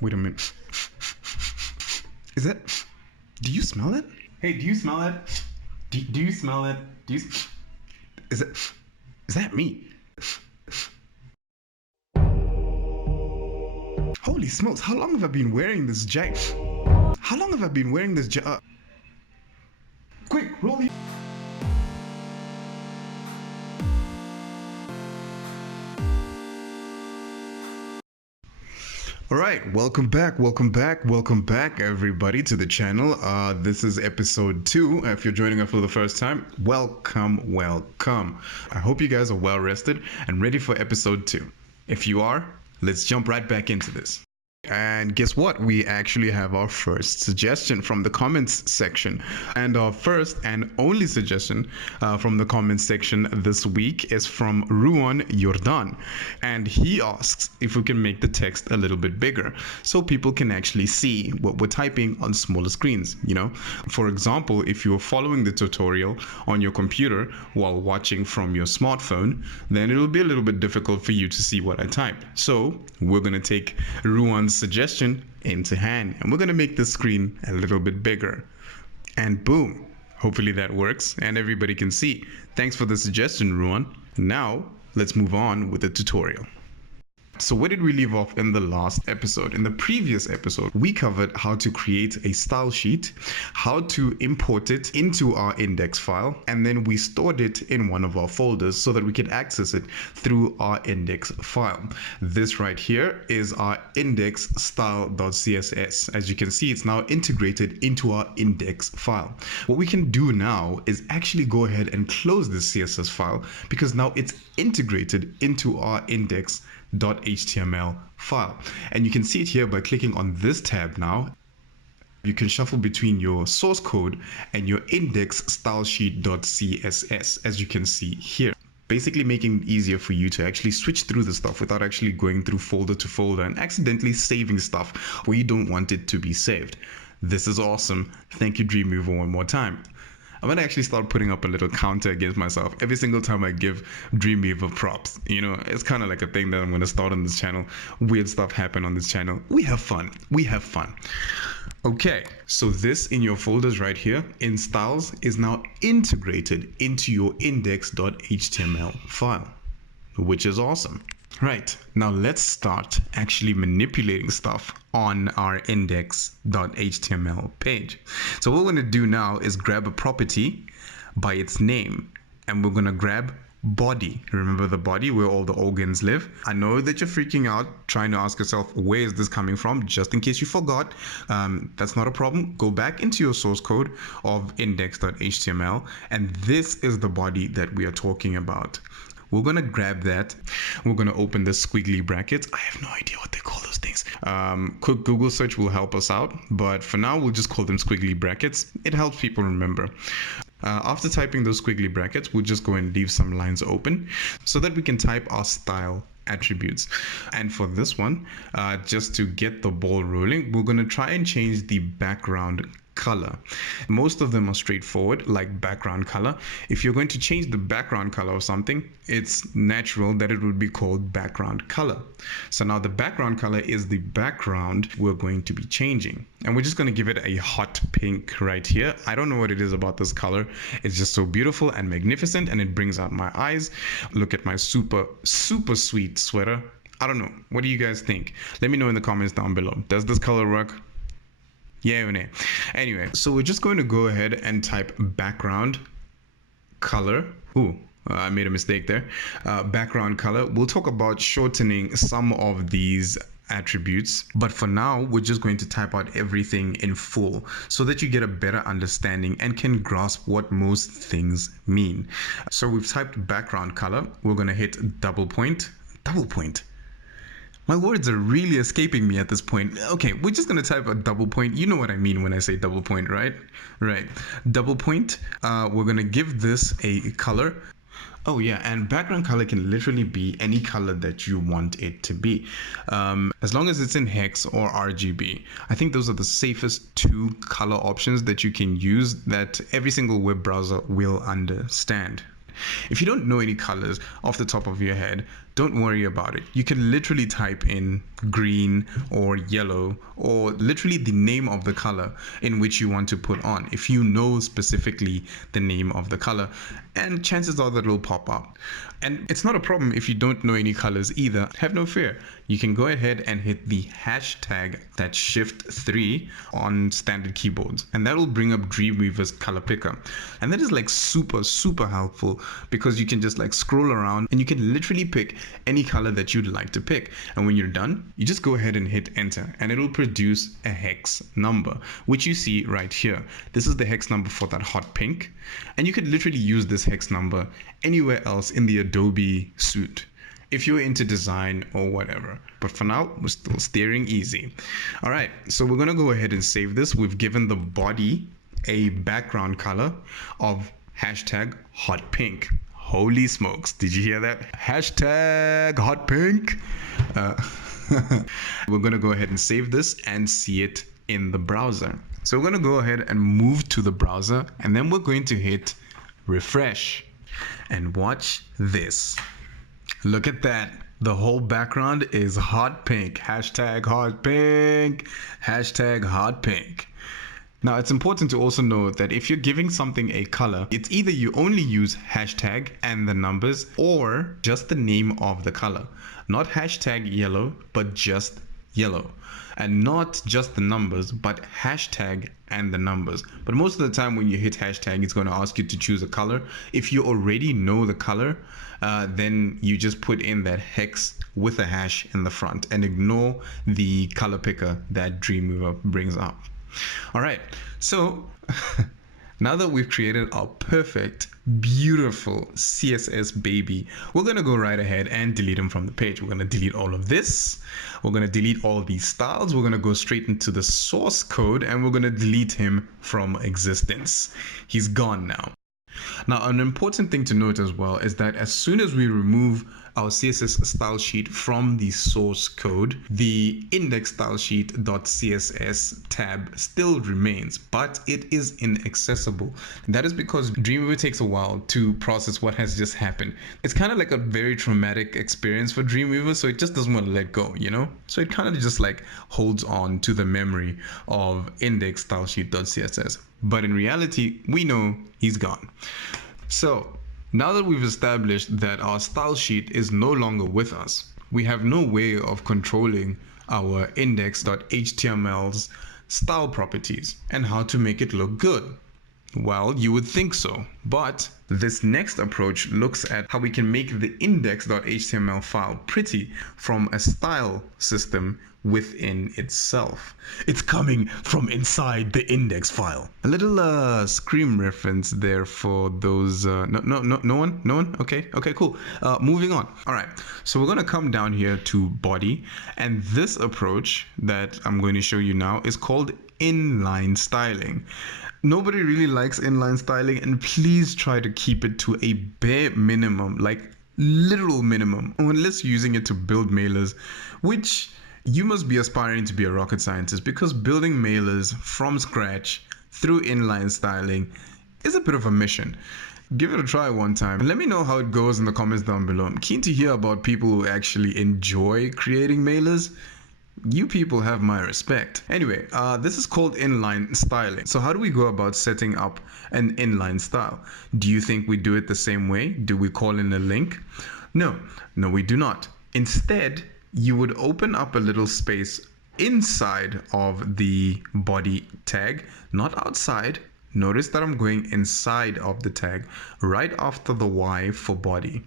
Wait a minute. Is that... Do you smell it? Hey, do you smell it? Do you smell it? Is that me? Holy smokes, how long have I been wearing this jacket? How long have I been wearing this jacket? Quick, roll the... All right, welcome back, everybody, to the channel. This is episode 2. If you're joining us for the first time, welcome. I hope you guys are well rested and ready for episode 2. If you are, let's jump right back into this. And guess what? We actually have our first suggestion from the comments section. And our first and only suggestion from the comments section this week is from Ruan Jordan. And he asks if we can make the text a little bit bigger so people can actually see what we're typing on smaller screens, you know? For example, if you're following the tutorial on your computer while watching from your smartphone, then it'll be a little bit difficult for you to see what I type. So we're going to take Ruan's suggestion into hand and we're going to make the screen a little bit bigger, and boom, hopefully that works and everybody can see. Thanks for the suggestion, Ruan. Now let's move on with the tutorial. So where did we leave off in the last episode? In the previous episode, we covered how to create a style sheet, how to import it into our index file, and then we stored it in one of our folders so that we could access it through our index file. This right here is our index style.css. As you can see, it's now integrated into our index file. What we can do now is actually go ahead and close this CSS file because now it's integrated into our index.html file, and you can see it here by clicking on this tab. Now you can shuffle between your source code and your index stylesheet.css, as you can see here, basically making it easier for you to actually switch through the stuff without actually going through folder to folder and accidentally saving stuff where you don't want it to be saved. This is awesome. Thank you, Dreamweaver, one more time. I'm gonna actually start putting up a little counter against myself every single time I give Dreamweaver props. You know, it's kind of like a thing that I'm gonna start on this channel. Weird stuff happen on this channel. We have fun. Okay, so this in your folders right here in styles is now integrated into your index.html file, which is awesome. Right, now let's start actually manipulating stuff on our index.html page. So what we're going to do now is grab a property by its name, and we're going to grab body. Remember the body where all the organs live? I know that you're freaking out trying to ask yourself, where is this coming from? Just in case you forgot, that's not a problem. Go back into your source code of index.html, and this is the body that we are talking about. We're going to grab that. We're going to open the squiggly brackets. I have no idea what they call those things. Quick Google search will help us out. But for now, we'll just call them squiggly brackets. It helps people remember. After typing those squiggly brackets, we'll just go and leave some lines open so that we can type our style attributes. And for this one, just to get the ball rolling, we're going to try and change the background color. Most of them are straightforward, like background color. If you're going to change the background color of something, it's natural that it would be called background color. So now the background color is the background we're going to be changing, and we're just going to give it a hot pink right here. I don't know what it is about this color. It's just so beautiful and magnificent, and it brings out my eyes. Look at my super sweet sweater. I don't know, what do you guys think? Let me know in the comments down below. Does this color work? Yeah or nay? Anyway, so we're just going to go ahead and type background color. I made a mistake there. Background color. We'll talk about shortening some of these attributes, but for now we're just going to type out everything in full so that you get a better understanding and can grasp what most things mean. So we've typed background color. We're going to hit double point. My words are really escaping me at this point. Okay, we're just going to type a double point. You know what I mean when I say double point, right? Right. Double point. We're going to give this a color. Oh yeah, and background color can literally be any color that you want it to be, as long as it's in hex or RGB. I think those are the safest two color options that you can use that every single web browser will understand. If you don't know any colors off the top of your head, don't worry about it. You can literally type in green or yellow or literally the name of the color in which you want to put on, if you know specifically the name of the color, and chances are that it'll pop up. And it's not a problem if you don't know any colors either. Have no fear. You can go ahead and hit the hashtag, that's Shift-3 on standard keyboards, and that'll bring up Dreamweaver's color picker. And that is like super helpful, because you can just like scroll around and you can literally pick any color that you'd like to pick. And when you're done, you just go ahead and hit enter, and it'll produce a hex number, which you see right here. This is the hex number for that hot pink, and you could literally use this hex number anywhere else in the Adobe suite if you're into design or whatever. But for now, we're still steering easy. All right, so we're gonna go ahead and save this. We've given the body a background color of hashtag hot pink. Holy smokes, did you hear that? Hashtag hot pink. We're gonna go ahead and save this and see it in the browser. So we're gonna go ahead and move to the browser, and then we're going to hit refresh. And watch this. Look at that. The whole background is hot pink. Hashtag hot pink. Hashtag hot pink. Now, it's important to also note that if you're giving something a color, it's either you only use hashtag and the numbers, or just the name of the color. Not hashtag yellow, but just yellow. And not just the numbers, but hashtag and the numbers. But most of the time when you hit hashtag, it's going to ask you to choose a color. If you already know the color, then you just put in that hex with a hash in the front and ignore the color picker that Dreamweaver brings up. All right, so now that we've created our perfect, beautiful CSS baby, we're going to go right ahead and delete them from the page. We're going to delete all of this. We're going to delete all of these styles. We're going to go straight into the source code, and we're going to delete him from existence. He's gone now. Now, an important thing to note as well is that as soon as we remove our CSS style sheet from the source code, the index_stylesheet.css tab still remains, but it is inaccessible. That is because Dreamweaver takes a while to process what has just happened. It's kind of like a very traumatic experience for Dreamweaver, so it just doesn't want to let go, you know? So it kind of just like holds on to the memory of index_stylesheet.css. But in reality, we know he's gone. So now that we've established that our style sheet is no longer with us, we have no way of controlling our index.html's style properties and how to make it look good. Well, you would think so, but this next approach looks at how we can make the index.html file pretty from a style system within itself. It's coming from inside the index file. A little Scream reference there for those no one. Okay, cool. Moving on. All right, so we're gonna come down here to body, and this approach that I'm going to show you now is called inline styling. Nobody really likes inline styling, and please try to keep it to a bare minimum, like literal minimum, unless you're using it to build mailers, which you must be aspiring to be a rocket scientist, because building mailers from scratch through inline styling is a bit of a mission. Give it a try one time and let me know how it goes in the comments down below. I'm keen to hear about people who actually enjoy creating mailers. You people have my respect. Anyway, this is called inline styling. So how do we go about setting up an inline style? Do you think we do it the same way? Do we call in a link? No, we do not. Instead, you would open up a little space inside of the body tag, not outside. Notice that I'm going inside of the tag, right after the Y for body.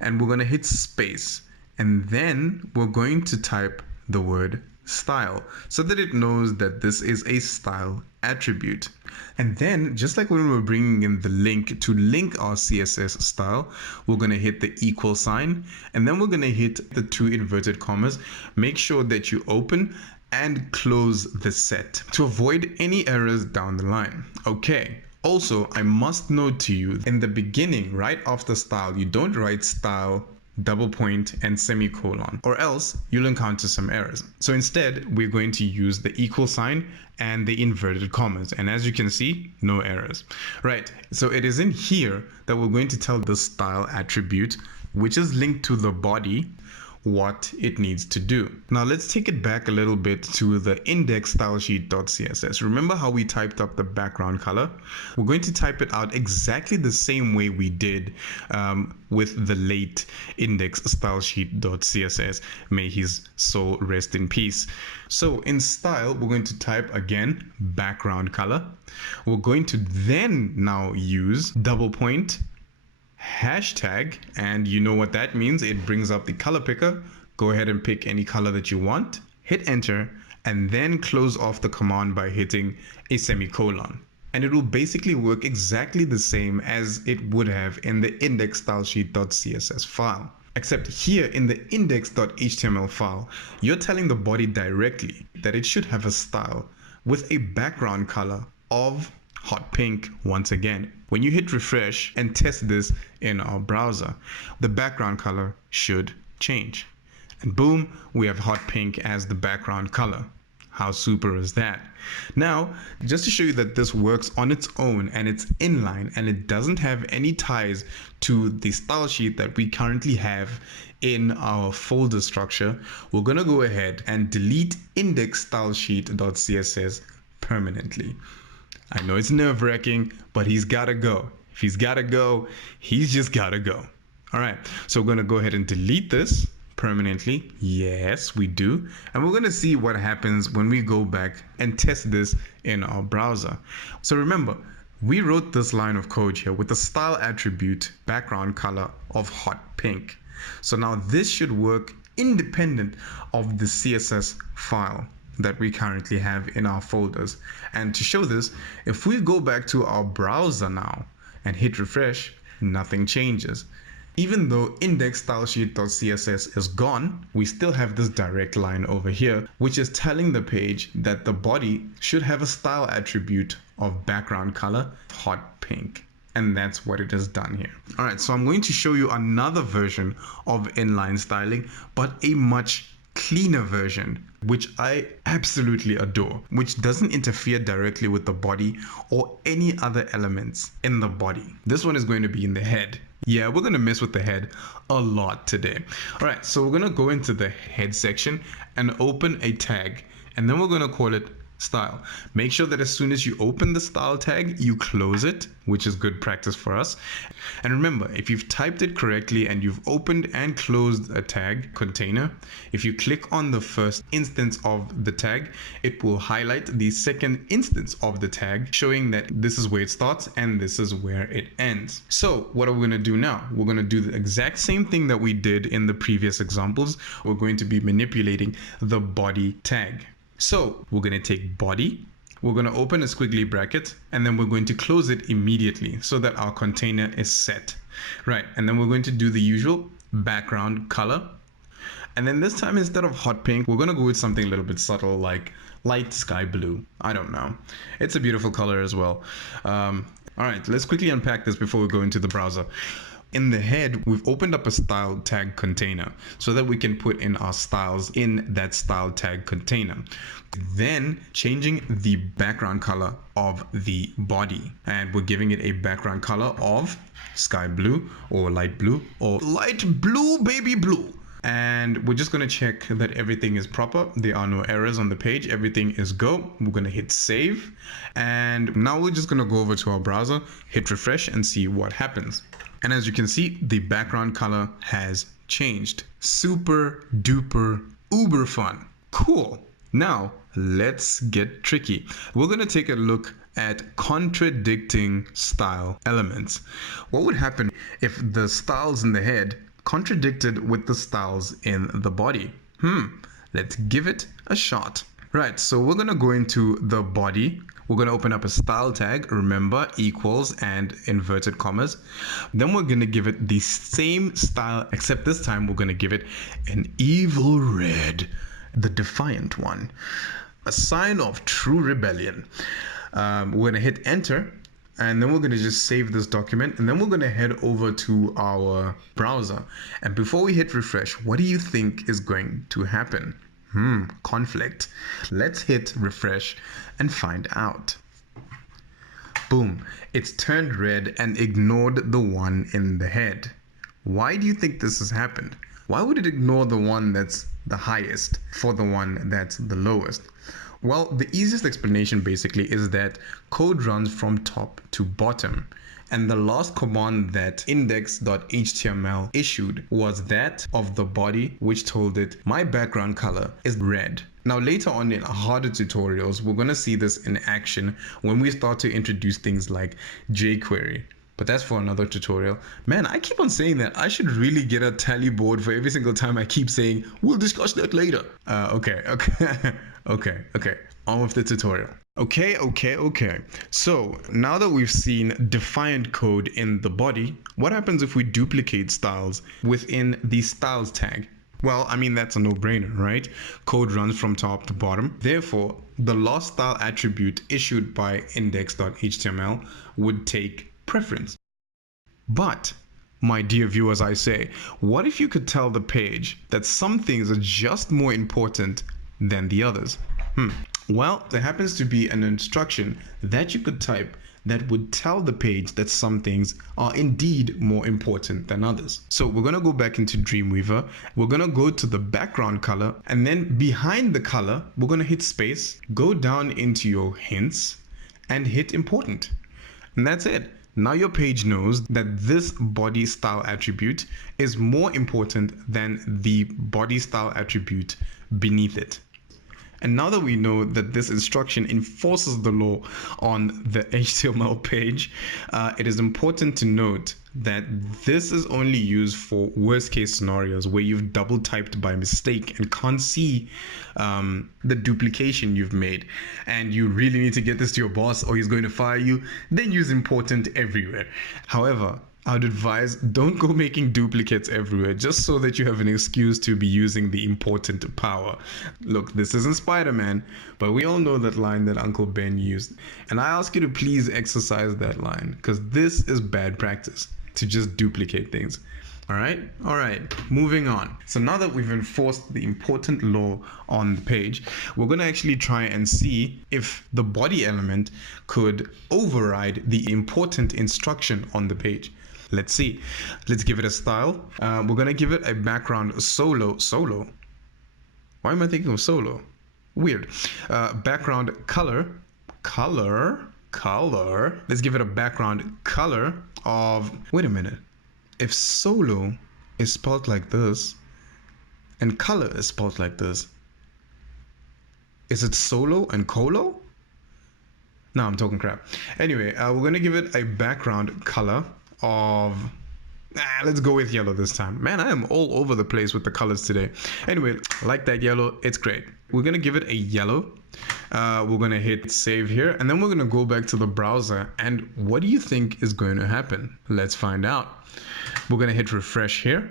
And we're going to hit space. And then we're going to type the word style so that it knows that this is a style attribute. And then, just like when we were bringing in the link to link our CSS style, we're going to hit the equal sign, and then we're going to hit the 2 inverted commas. Make sure that you open and close the set to avoid any errors down the line. Okay. Also, I must note to you, in the beginning, right after style, you don't write style double point, and semicolon, or else you'll encounter some errors. So instead, we're going to use the equal sign and the inverted commas. And as you can see, no errors. Right, so it is in here that we're going to tell the style attribute, which is linked to the body, what it needs to do. Now let's take it back a little bit to the index_stylesheet.css. Remember how we typed up the background color? We're going to type it out exactly the same way we did with the late index_stylesheet.css. May his soul rest in peace. So in style, we're going to type again background color. We're going to then now use double point, hashtag, and you know what that means. It brings up the color picker. Go ahead and pick any color that you want, hit enter, and then close off the command by hitting a semicolon. And it will basically work exactly the same as it would have in the index_stylesheet.css file. Except here in the index.html file, you're telling the body directly that it should have a style with a background color of hot pink once again. When you hit refresh and test this in our browser, the background color should change. And boom, we have hot pink as the background color. How super is that? Now, just to show you that this works on its own and it's inline and it doesn't have any ties to the style sheet that we currently have in our folder structure, we're going to go ahead and delete index_stylesheet.css permanently. I know it's nerve-wracking, but he's got to go. If he's got to go, he's just got to go. All right, so we're going to go ahead and delete this permanently. Yes, we do. And we're going to see what happens when we go back and test this in our browser. So remember, we wrote this line of code here with the style attribute background color of hot pink. So now this should work independent of the CSS file that we currently have in our folders. And to show this, if we go back to our browser now and hit refresh, nothing changes. Even though index_stylesheet.css is gone, we still have this direct line over here, which is telling the page that the body should have a style attribute of background color hot pink. And that's what it has done here. All right, so I'm going to show you another version of inline styling, but a much cleaner version, which I absolutely adore, which doesn't interfere directly with the body or any other elements in the body. This one is going to be in the head. Yeah, we're going to mess with the head a lot today. All right, so we're going to go into the head section and open a tag, and then we're going to call it style. Make sure that as soon as you open the style tag, you close it, which is good practice for us. And remember, if you've typed it correctly and you've opened and closed a tag container, if you click on the first instance of the tag, it will highlight the second instance of the tag, showing that this is where it starts and this is where it ends. So what are we going to do now? We're going to do the exact same thing that we did in the previous examples. We're going to be manipulating the body tag. So we're going to take body, we're going to open a squiggly bracket, and then we're going to close it immediately so that our container is set. Right, and then we're going to do the usual background color. And then this time, instead of hot pink, we're going to go with something a little bit subtle like light sky blue. I don't know. It's a beautiful color as well. All right, let's quickly unpack this before we go into the browser. In the head, we've opened up a style tag container so that we can put in our styles in that style tag container. Then changing the background color of the body, and we're giving it a background color of sky blue or light blue baby blue. And we're just going to check that everything is proper. There are no errors on the page. Everything is go. We're going to hit save. And now we're just going to go over to our browser, hit refresh, and see what happens. And as you can see, the background color has changed. Super duper uber fun. Cool. Now let's get tricky. We're going to take a look at contradicting style elements. What would happen if the styles in the head contradicted with the styles in the body? Let's give it a shot. Right, so we're going to go into the body. We're going to open up a style tag, remember, equals and inverted commas. Then we're going to give it the same style, except this time we're going to give it an evil red, the defiant one, a sign of true rebellion. We're going to hit enter, And then we're going to just save this document, and then we're going to head over to our browser. And before we hit refresh, what do you think is going to happen? Conflict. Let's hit refresh and find out. Boom, it's turned red and ignored the one in the head. Why do you think this has happened? Why would it ignore the one that's the highest for the one that's the lowest? Well, the easiest explanation basically is that code runs from top to bottom. And the last command that index.html issued was that of the body, which told it, my background color is red. Now, later on in harder tutorials, we're going to see this in action when we start to introduce things like jQuery. But that's for another tutorial. Man, I keep on saying that. I should really get a tally board for every single time I keep saying, we'll discuss that later. Okay. Okay. On with the tutorial. Okay. So now that we've seen defined code in the body, what happens if we duplicate styles within the styles tag? Well, I mean, that's a no-brainer, right? Code runs from top to bottom. Therefore, the last style attribute issued by index.html would take preference. But, my dear viewers, I say, what if you could tell the page that some things are just more important than the others? Well, there happens to be an instruction that you could type that would tell the page that some things are indeed more important than others. So we're going to go back into Dreamweaver. We're going to go to the background color, and then behind the color, we're going to hit space, go down into your hints, and hit important. And that's it. Now your page knows that this body style attribute is more important than the body style attribute beneath it. And now that we know that this instruction enforces the law on the HTML page, it is important to note that this is only used for worst case scenarios where you've double typed by mistake and can't see the duplication you've made, and you really need to get this to your boss or he's going to fire you. Then use important everywhere. However, I would advise don't go making duplicates everywhere just so that you have an excuse to be using the important power. Look, this isn't Spider-Man, but we all know that line that Uncle Ben used. And I ask you to please exercise that line, because this is bad practice to just duplicate things. All right, moving on. So now that we've enforced the important law on the page, we're going to actually try and see if the body element could override the important instruction on the page. Let's see. Let's give it a style. We're going to give it a background solo. Why am I thinking of solo? Weird. Background color. Let's give it a background color of, wait a minute. If solo is spelled like this and color is spelled like this, is it solo and colo? No, I'm talking crap. Anyway, we're going to give it a background color of, let's go with yellow this time. Man, I am all over the place with the colors today. Anyway, I like that yellow. It's great. We're going to give it a yellow. We're going to hit save here, and then we're going to go back to the browser. And what do you think is going to happen? Let's find out. We're going to hit refresh here,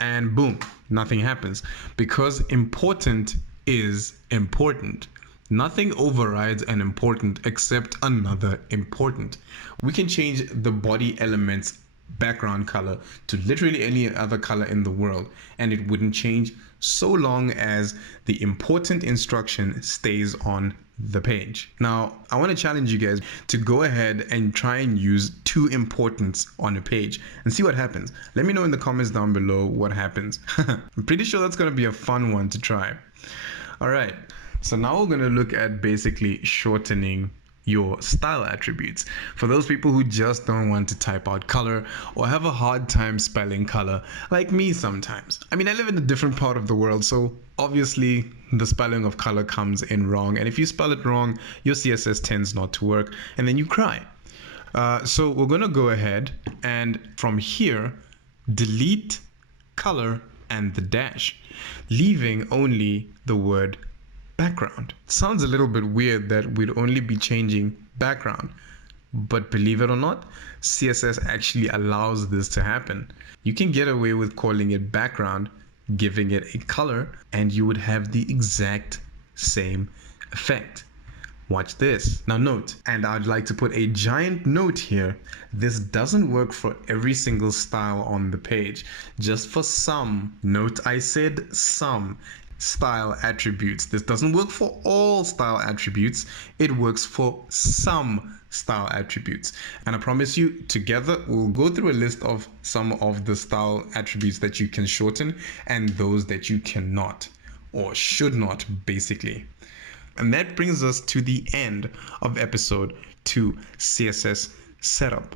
and boom, nothing happens, because important is important. Nothing overrides an important except another important. We can change the body element's background color to literally any other color in the world, and it wouldn't change so long as the important instruction stays on the page. Now, I want to challenge you guys to go ahead and try and use two importants on a page and see what happens. Let me know in the comments down below what happens. I'm pretty sure that's going to be a fun one to try. All right. So now we're going to look at basically shortening your style attributes. For those people who just don't want to type out color or have a hard time spelling color, like me sometimes. I mean, I live in a different part of the world, so obviously the spelling of color comes in wrong. And if you spell it wrong, your CSS tends not to work, and then you cry. So we're going to go ahead and from here, delete color and the dash, leaving only the word background. Sounds a little bit weird that we'd only be changing background, but believe it or not, CSS actually allows this to happen. You can get away with calling it background, giving it a color, and you would have the exact same effect. Watch this. Now note, and I'd like to put a giant note here, this doesn't work for every single style on the page, just for some. Note I said some style attributes. This doesn't work for all style attributes, it works for some style attributes. And I promise you, together we'll go through a list of some of the style attributes that you can shorten and those that you cannot or should not, basically. And that brings us to the end of episode 2, CSS setup.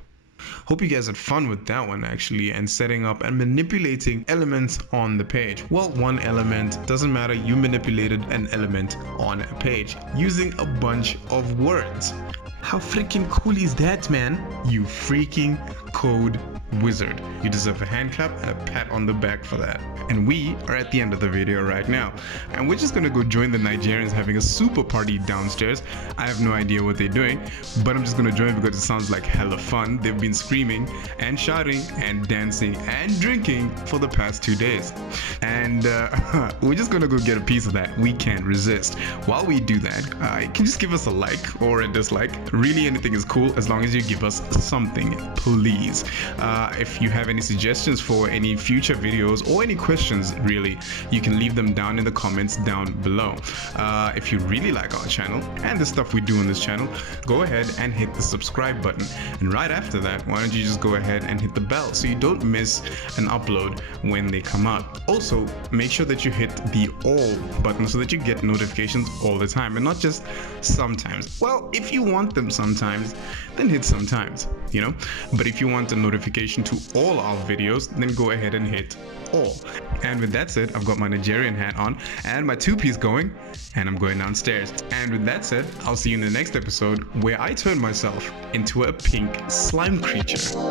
Hope you guys had fun with that one actually, and setting up and manipulating elements on the page. Well, one element, doesn't matter, you manipulated an element on a page using a bunch of words. How freaking cool is that, man? You freaking code wizard. You deserve a hand clap and a pat on the back for that. And we are at the end of the video right now, and we're just gonna go join the Nigerians having a super party downstairs. I have no idea what they're doing, but I'm just gonna join because it sounds like hella fun. They've been screaming and shouting and dancing and drinking for the past 2 days, and we're just gonna go get a piece of that. We can't resist. While we do that, you can just give us a like or a dislike. Really, anything is cool as long as you give us something, please. If you have any suggestions for any future videos or any questions, really, you can leave them down in the comments down below. If you really like our channel and the stuff we do on this channel, go ahead and hit the subscribe button, and right after that, why don't you just go ahead and hit the bell so you don't miss an upload when they come out. Also, make sure that you hit the all button so that you get notifications all the time and not just sometimes. Well, if you want them sometimes, then hit sometimes, you know. But if you want a notification to all our videos, then go ahead and hit all. And with that said, I've got my Nigerian hat on and my two-piece going, and I'm going downstairs. And with that said, I'll see you in the next episode where I turn myself into a pink slime creature.